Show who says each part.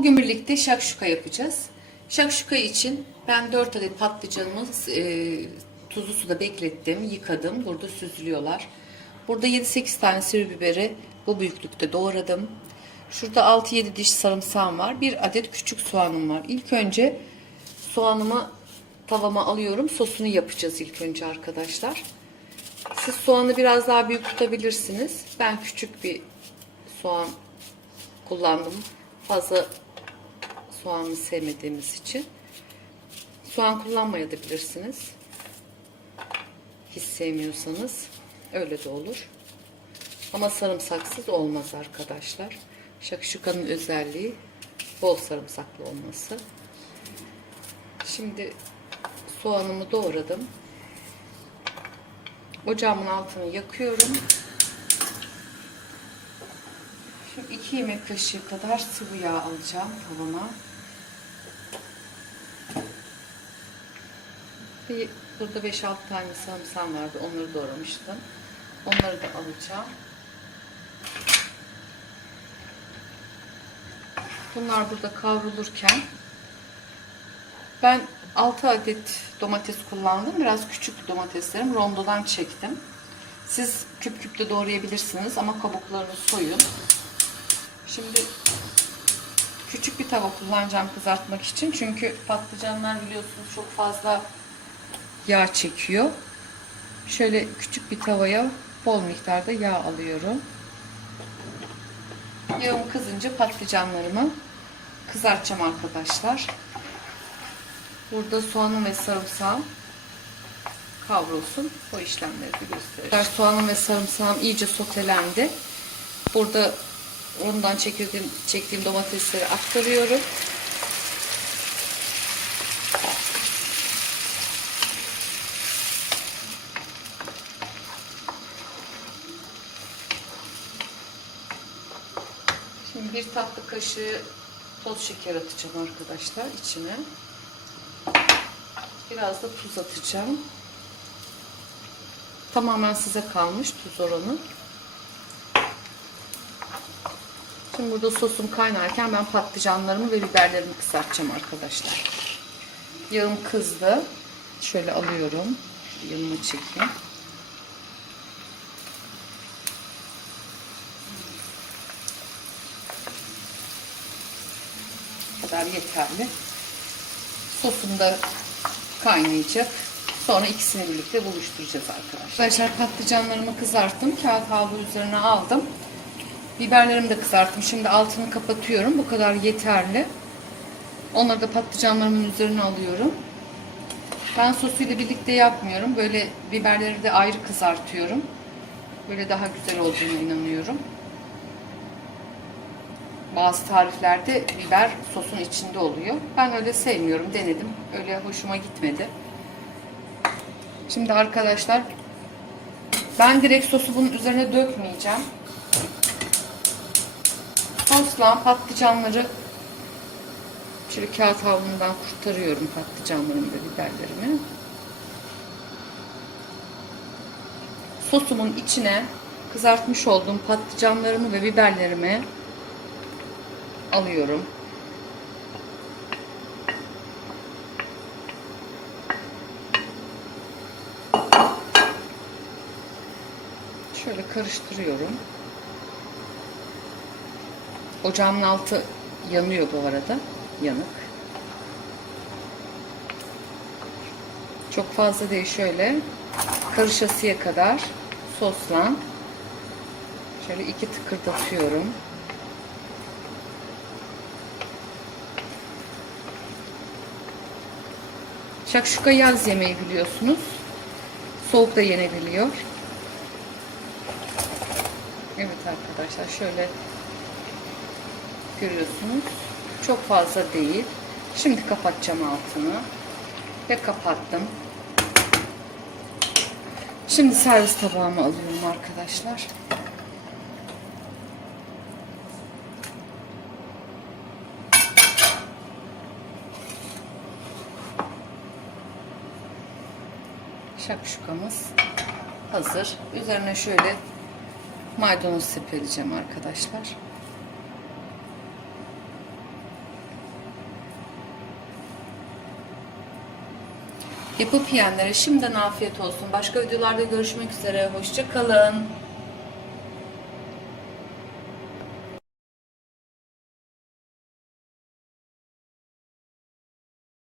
Speaker 1: Bugün birlikte şakşuka yapacağız. Şakşuka için ben 4 adet patlıcanımı e, tuzlu suda beklettim, yıkadım. Burada süzülüyorlar. Burada 7-8 tane sivri biberi bu büyüklükte doğradım. Şurada 6-7 diş sarımsağım var. Bir adet küçük soğanım var. İlk önce soğanımı tavama alıyorum. Sosunu yapacağız ilk önce arkadaşlar. Siz soğanı biraz daha büyük tutabilirsiniz. Ben küçük bir soğan kullandım. Fazla soğanı sevmediğimiz için. Soğan kullanmayabilirsiniz. Hiç sevmiyorsanız öyle de olur. Ama sarımsaksız olmaz arkadaşlar. Şakşukanın özelliği bol sarımsaklı olması. Şimdi soğanımı doğradım. Ocağımın altını yakıyorum. Şu 2 yemek kaşığı kadar sıvı yağ alacağım tavama. Bir, burada 5-6 tane sarımsağım vardı. Onları doğramıştım. Onları da alacağım. Bunlar burada kavrulurken ben 6 adet domates kullandım. Biraz küçük domateslerim. Rondodan çektim. Siz küp küp de doğrayabilirsiniz ama kabuklarını soyun. Şimdi küçük bir tava kullanacağım kızartmak için. Çünkü patlıcanlar biliyorsunuz çok fazla yağ çekiyor. Şöyle küçük bir tavaya bol miktarda yağ alıyorum. Yağım kızınca patlıcanlarımı kızartacağım arkadaşlar. Burada soğanım ve sarımsağım kavrulsun. O işlemleri de göstereceğim. Soğanım ve sarımsağım iyice sotelendi. Burada ondan çektiğim, çektiğim domatesleri aktarıyorum. Bir tatlı kaşığı toz şeker atacağım arkadaşlar içine. Biraz da tuz atacağım. Tamamen size kalmış tuz oranı. Şimdi burada sosum kaynarken ben patlıcanlarımı ve biberlerimi kızartacağım arkadaşlar. Yağım kızdı. Şöyle alıyorum. Yanıma çekeyim. Kadar yeterli. Sosum da kaynayacak. Sonra ikisini birlikte buluşturacağız arkadaşlar. Arkadaşlar patlıcanlarımı kızarttım. Kağıt havlu üzerine aldım. Biberlerimi de kızarttım. Şimdi altını kapatıyorum. Bu kadar yeterli. Onları da patlıcanlarımın üzerine alıyorum. Ben sosuyla birlikte yapmıyorum. Böyle biberleri de ayrı kızartıyorum. Böyle daha güzel olduğunu inanıyorum. Bazı tariflerde biber sosun içinde oluyor. Ben öyle sevmiyorum. Denedim. Öyle hoşuma gitmedi. Şimdi arkadaşlar ben direkt sosu bunun üzerine dökmeyeceğim. Sosla patlıcanları şöyle kağıt havlundan kurtarıyorum patlıcanlarımı ve biberlerimi. Sosumun içine kızartmış olduğum patlıcanlarımı ve biberlerimi alıyorum. Şöyle karıştırıyorum. Ocağımın altı yanıyor bu arada. Yanık. Çok fazla değil şöyle karışasıya kadar sosla şöyle iki tıkırdatıyorum. Şakşuka yaz yemeği biliyorsunuz. Soğuk da yenebiliyor. Evet arkadaşlar şöyle görüyorsunuz. Çok fazla değil. Şimdi kapatacağım altını. Ve kapattım. Şimdi servis tabağıma alıyorum arkadaşlar. şakşukamız hazır. Üzerine şöyle maydanoz sepeleyeceğim arkadaşlar. Yapıp yiyenlere şimdiden afiyet olsun. Başka videolarda görüşmek üzere. Hoşçakalın.